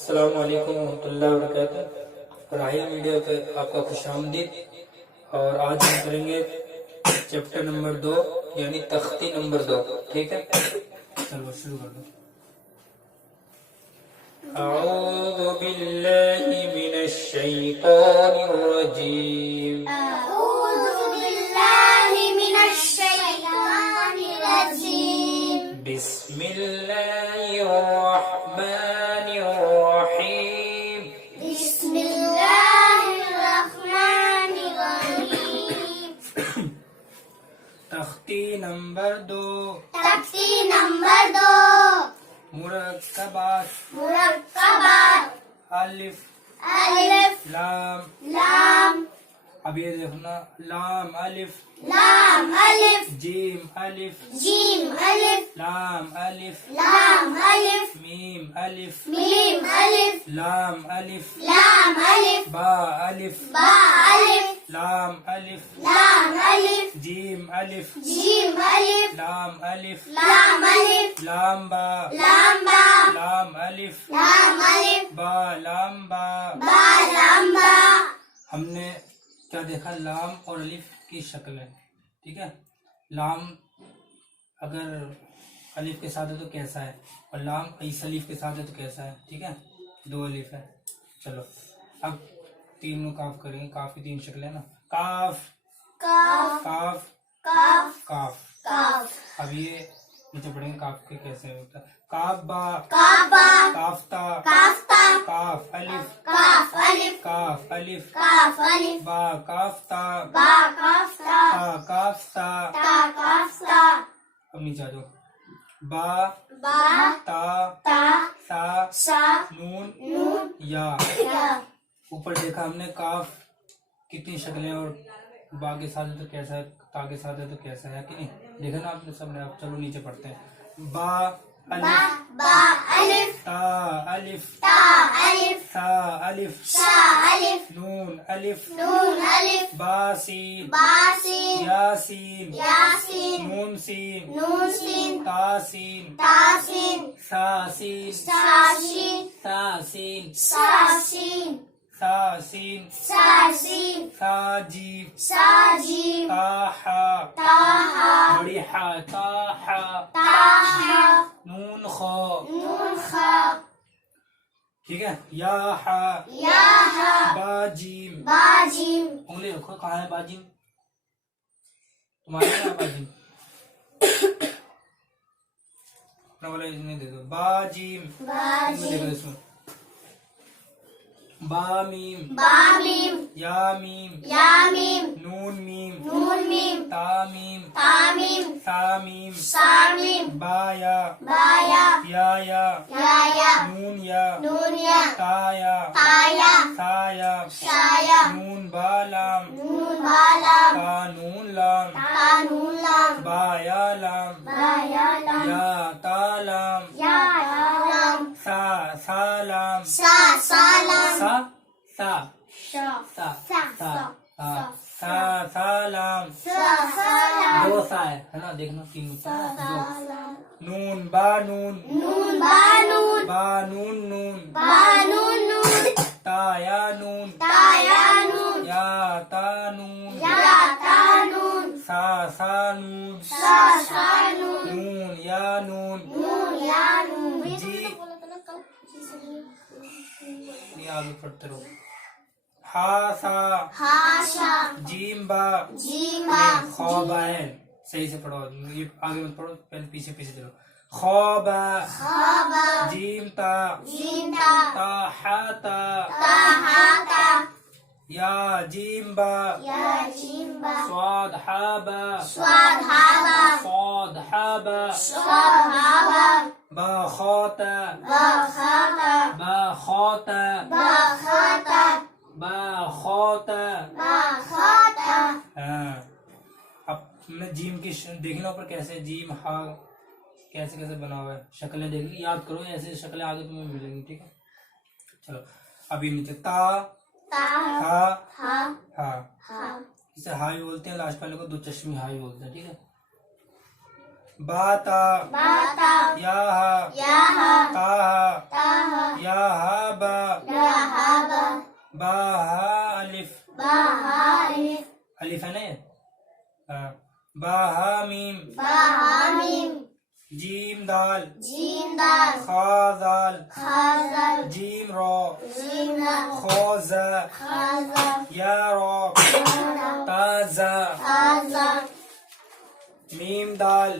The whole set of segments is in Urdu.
السلام علیکم ورحمۃ اللہ وبرکاتہ۔ راہیل میڈیا پہ آپ کا خوش آمدید۔ اور آج ہم کریں گے چیپٹر نمبر 2 یعنی تختی نمبر 2، ٹھیک ہے؟ چلو شروع کر دو۔ اعوذ باللہ من الشیطان الرجیم، أعوذ بالله من الشيطان الرجيم. بسم اللہ الرحمن الرحیم۔ بسم الله الرحمن الرحيم. تختی نمبر 2، تختی نمبر 2، مرکبات، مرکبات، الف الف، لام۔ لام، اب یہ دیکھنا، لام الف، لام الف، جیم الف، جیم الف، لام الف، لام الف، میم الف، میم الف، لام الف، لام الف، با الف، با الف، لام الف، لام الف، جیم الف، جیم الف، لام الف، لام الف، لام با، لام با، لام الف، لام الف، با لام با۔ با لام با۔ ہم نے کیا دیکھا؟ لام اور الف کی شکل ہے، ٹھیک ہے؟ لام اگر الف کے ساتھ ہے تو کیسا ہے، اور لام اس الف کے ساتھ ہے تو کیسا ہے، ٹھیک ہے؟ 2 الف ہے۔ چلو اب تینوں کاف کریں گے، کاف کی 3 شکلیں ہیں نا، کاف، کاف، کاف، کاف، کاف۔ کاف، اب یہ نیچے پڑھیں گے کاف کے کیسے ہوتا ہے، کاف با، کعبہ، کاف تا، کاف تا، کاف الف، کاف الف، کاف الف، کاف الف، با کاف تا، با کاف تا، تا کاف تا۔ تا کاف تا، اب نیچے آ جاؤ، با، با، تا، تا، سا، سا، نون، نون، یا۔ یا۔ اوپر دیکھا ہم نے کاف کتنی شکلیں، اور با کے ساتھ ہے تو کیسا ہے، تا کے ساتھ ہے تو کیسا ہے، کہ نہیں دیکھا نا آپ نے سب نے؟ اب چلو نیچے پڑھتے ہیں، با با، الف، با الف، تا الف، تا الف، سا الف، سا الف، نون الف، نون الف، با سین، با سین، یا سین، یا سین، نون سین، نون سین، تا سین، تا سین، سا سین، سا سین، سا سین، سا سین، سا سین، سا سین، سا جیم، سا جیم، تا حا، تا ہا، بڑی حا، تا حا، تا ہا، نون خا، نون خا، ٹھیک ہے؟ یا حا، یا ہا، با جیم۔ با جیم، انگلی رکھو، کہاں ہے با جیم؟ تمہارے یہاں با جیم؟ اپنا والا انہیں دے دو، با جیم، با ان میں دیکھو جیم، اس میں، با میم، با میم، یا میم، یا میم، نون میم، نون میم، تا میم، تا میم، سا میم، سا میم، با یا، با یا، یا یا، یا یا، نون یا، نون یا، تا یا، تا یا، سا یا، شا یا، نون با لام، نون با لام، تا نون لام، تا نون لام، با یا لام، با یا لام، یا تا لام، یا لام، سا سا لام، سا سا لام، سا سا شا سا سا سا سا سا سا لام، سا سا لام، 2 سا ہے نا، دیکھنا 3 سا دو، لام، نون با نون، نون با نون، با نون نون، با نون نون، تا یا نون، تا یا نون، یا تا نون، یا تا نون، سا سا نون، سا سا نون، نون یا نون، نون یا نون، جی یہ آگے پڑھتے رہو، ہا سا، ہا شا، جیم با، جیم با، خوابا ہے، صحیح سے پڑھو، یہ آگے مت پڑھو، پہلے پیچھے پیچھے چلو، خوابا، خا با، جیم تا، جیم تا، تا حا تا، تا ہا تا، یا جیم با، یا جیم با، صاد حا با، سواد ہا با، صاد حا با، سواد ہا با، با خاتا، با خا تا، با خاتا، با خا تا، با خاتا۔ با خا تا، ہاں اب میں جیم کی دیکھنا اوپر کیسے، جیم ہا کیسے کیسے بنا ہوا ہے، شکلیں دیکھ یاد کرو، ایسے شکلیں آگے تمہیں ملیں گی، ٹھیک ہے؟ چلو ابھی نیچے تا، تا ہا، ہا، ہا، ہا، اسے ہائی بولتے ہیں، لاسٹ والے کو 2 چشمی ہائی بولتے ہیں، ٹھیک ہے؟ با تا، با تا، یا ہا، یا ہا، تا ہا، تا یا ہا با با ہا الف الف ہے نا یہ؟ ہاں با ہا میم جیم دال خا دال جیم را خا زا یا را تا زا میم دال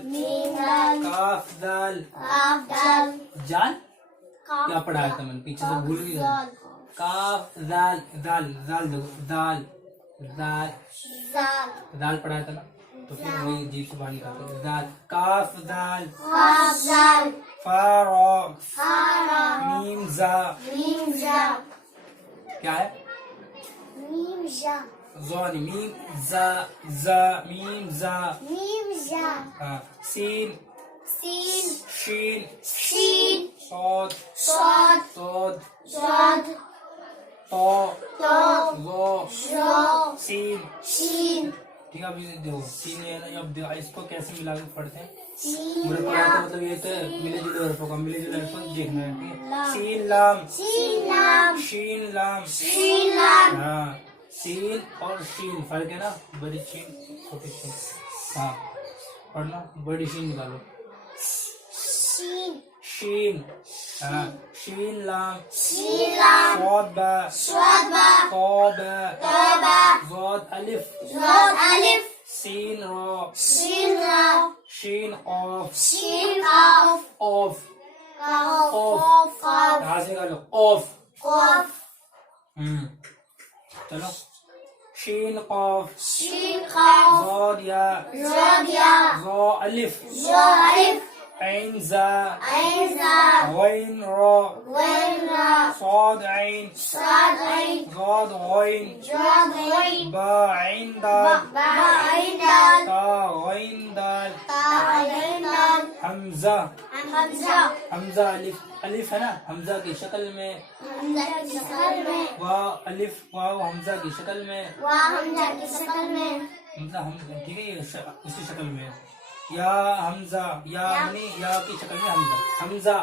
کاف دال جال کیا پڑھا ہے تمہیں پیچھے سے بھول گئی کاف دال دال دال دال دال دال پڑھا ہے تھا نا تو پھر وہی جیب سے باہر نکالتے ہیں دال کاف دال فا را میم زا کیا ہے زونی میم زا میم زا ہاں سین شین صاد تو وا سین ٹھیک ہے. اب یہ دیکھو سین ہے نا. اب اس کو کیسے ملا کے پڑھتے ہیں میرے پڑھا کا مطلب یہ ہے ملے جلے حرفوں کا ملے جلے حرفوں دیکھنا ہے. ٹھیک ہے سین لام شین لام ہاں سین اور شین فرق ہے نا. بڑی شین چھوٹی شین ہاں پڑھنا بڑی شین نکالو شین ہاں شین لام صاد با ضاد الف سین را شین آف یہاں سے نکالو آف چلو شین قاف ضاد یا ضا الف عین زا غین را صاد عین ضاد غین با عین دال تا غین دال حمزہ الف ہے نا حمزہ کی شکل میں وا الف واو حمزہ کی شکل میں حمزہ ٹھیک ہے یہ اسی شکل میں ہے. یا حمزہ یا یا کی شکل میں حمزہ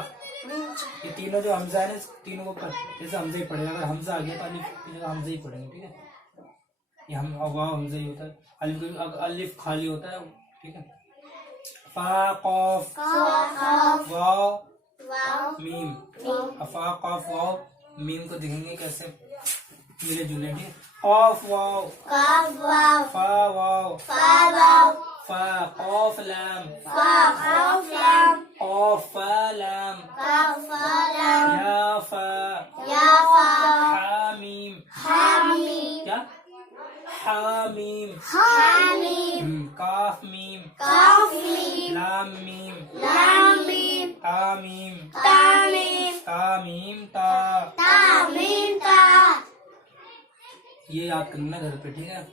یہ تینوں جو حمزہ ہے نا تینوں کو جیسے حمزہ ہی پڑھے گا. اگر حمزہ آ گیا تو الف کی جگہ حمزہ ہی پڑھیں گے. ٹھیک ہے یہ واو حمزہ ہی ہوتا ہے. الف خالی ہوتا ہے. ٹھیک ہے فا قاف واو میم. فا قاف واو میم کو دیکھیں گے کیسے ملے جلے. ٹھیک قاف واو فا واو فا قاف لام قاف فا لام یا فا حامیم کیا حامیم کاف میم لام میم تامیم تا یہ یاد کرنا گھر پہ. ٹھیک ہے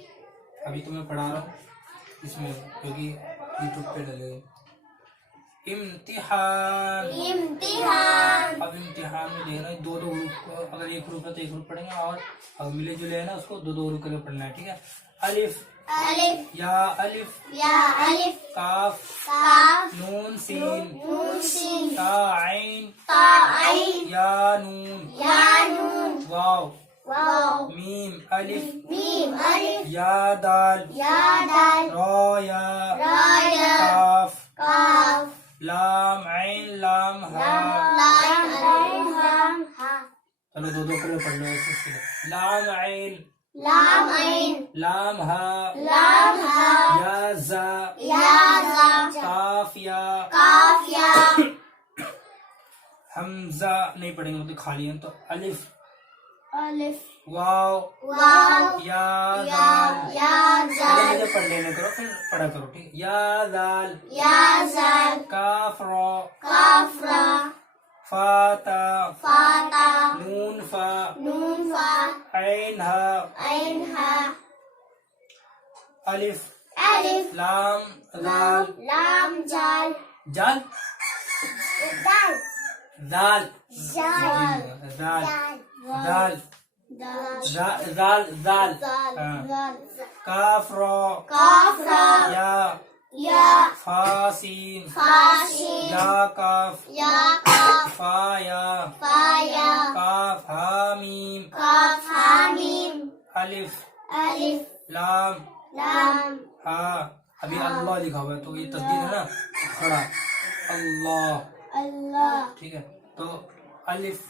ابھی تو میں پڑھا رہا ہوں اس میں کیونکہ یوٹیوب پہ ڈلے گا. امتحان اب امتحان میں دیکھنا ہے دو حروف کو. اگر ایک حروف ہے تو ایک حروف پڑھیں گے اور ملے جلے ہے نا اس کو دو حروف کر کے پڑھنا ہے. ٹھیک ہے الف یا کاف نون سین تا عین یا نون واو میم الف یا دال را یا کاف لام عین لام ہا. چلو دو کرے پڑھ لو ایسے. لام عین لام ہا یا زا کاف یا حمزہ نہیں پڑھیں گے مطلب خالی ہیں. تو الف واو یا دال مجھے پڑھ لینے کرو پھر پڑھا کرو. ٹھیک یا دال کاف را فا تا نون فا عین ہا الف لام جال دال کاف را یا فا سین یا کاف فا یا فایا کاف ہا میم کاف حامیم الف الف لام لام ہا. ابھی اللہ لکھا ہوا ہے تو یہ تسدید ہے نا کھڑا اللہ. اللہ ٹھیک ہے تو الف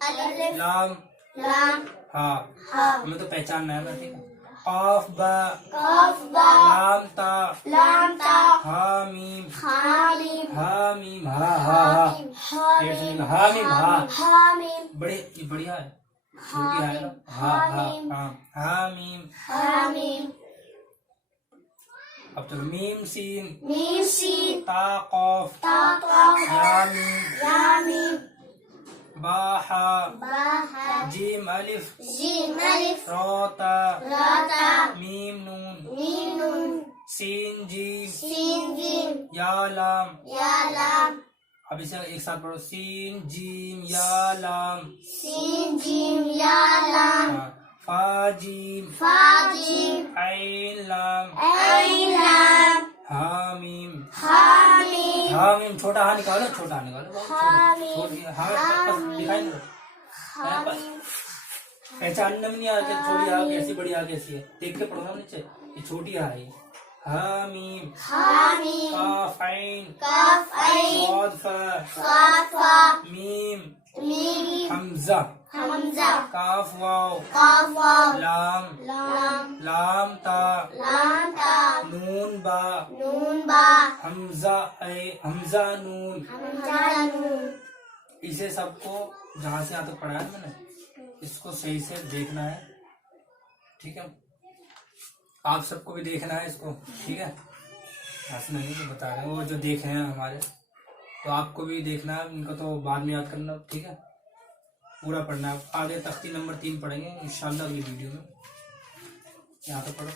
الف لام لام ہا ہا ہمیں تو پہچاننا ہے نا. ٹھیک ہے قاف با قاف با لام تا لام تا ہا میم حامیم ہا میم ہا ہا ہا پیٹ سے نکلا. ہا میم ہا حامیم بڑے یہ بڑھیا ہے چھوٹی ہے نا ہا ہا ہاں ہا میم. حامیم اب تو میم سین میم سین تا قاف تا قاف یا میم یا میم با ہا با ہا جیم الف جیم الف را تا را تا میم نون میم نون سین جیم سین جیم یا لام. یا لام اب اسے ایک ساتھ پڑھو سین جیم یا لام سین جیم یا لام ہاں. فا جیم فا جیم عین لام عین لام ہا میم حامیم ہا میم چھوٹا ہا نکالو چھوٹا ہا نکالو حامیم ہاں دکھائی نہیں حامیم پہچاننے میں نہیں آ کہ چھوٹی ہا کیسی بڑی ہا کیسی ہے. دیکھ کے پڑھو نا نیچے یہ چھوٹی ہا ہے ہا میم حامیم قاف عین کاف عین صاد فا صاد فا میم میم حمزہ حمزہ کاف واو قاف واو لام لام لام تا لام تا نون با نون با حمزہ اے حمزہ نون. حمزہ نون اسے سب کو جہاں سے یہاں تک پڑھا ہے میں نے اس کو صحیح سے دیکھنا ہے. ٹھیک ہے آپ سب کو بھی دیکھنا ہے اس کو. ٹھیک ہے ایسا نہیں تو بتا رہے ہیں وہ جو دیکھے ہیں ہمارے تو آپ کو بھی دیکھنا ہے ان کو تو بعد میں یاد کرنا. ٹھیک ہے پورا پڑھنا ہے. آگے تختی نمبر 3 پڑھیں گے انشاءاللہ اگلی ویڈیو میں. یہاں تک پڑھو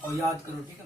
اور یاد کرو. ٹھیک ہے